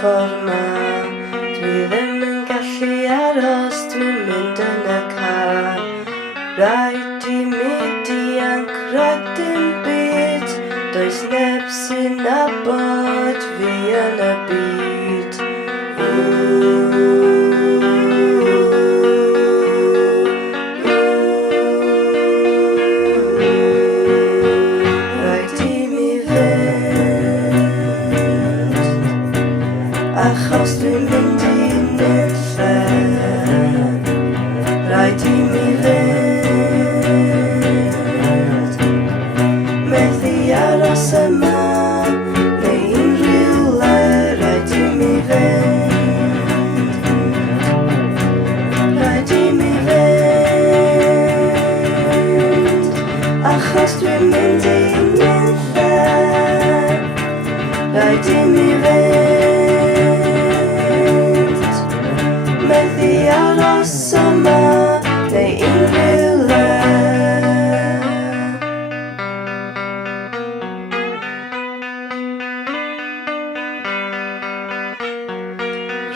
ffordd 'ma. Dwi ddim yn gallu aros, dwi'n mynd yn y car. Rhaid I mi dianc rhag dim byd, does neb sy'n nabod fi yn y byd. Rhaid I mi fynd, achos dwi'n mynd I nunlle. Rhaid I mi fynd, methu aros yma neu unrhyw le. Rhaid I mi fynd, rhaid I mi fynd, achos dwi'n mynd I nunlle. Rhaid I mi fynd, methu aros yma neu unrhyw le.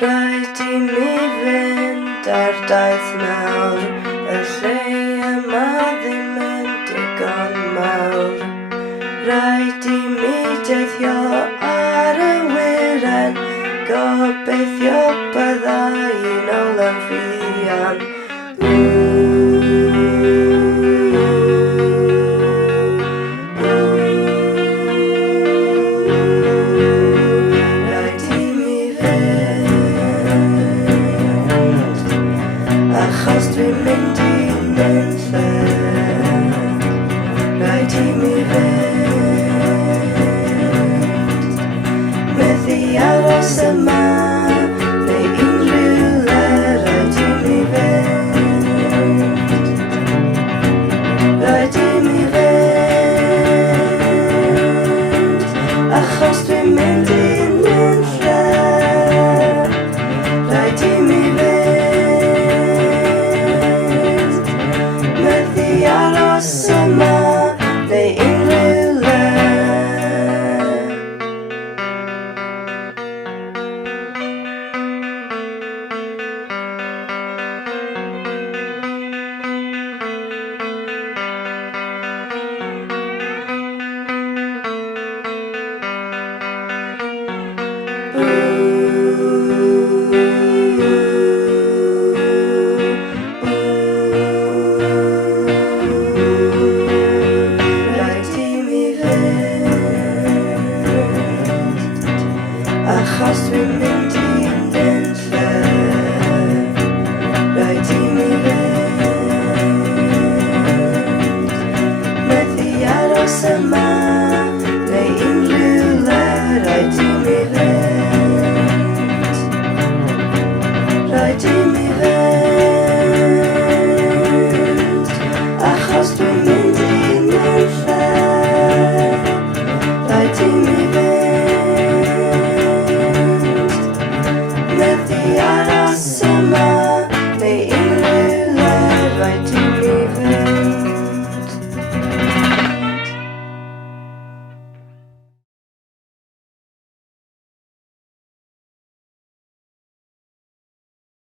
Rhaid I mi fynd ar daith nawr, y lle yma ddim yn digon mawr. Rhaid I mi deithio ar y wyren, gobeithio bydda I nôl yn fuan. Rhaid I mi fynd, achos dwi'n mynd I nunlle. Rhaid I mi fynd, methu aros yma neu unrhyw le. Rhaid I mi fynd, rhaid I mi fynd, achos dwi'n mynd I nunlle. Rhaid I mi fynd, methu aros yma neu unrhyw le. Rhaid I mi fynd, achos dwi'n mynd I nunlle. Rhaid I mi fynd, methu aros yma neu unrhyw le. Rhaid I mi fynd, rhaid I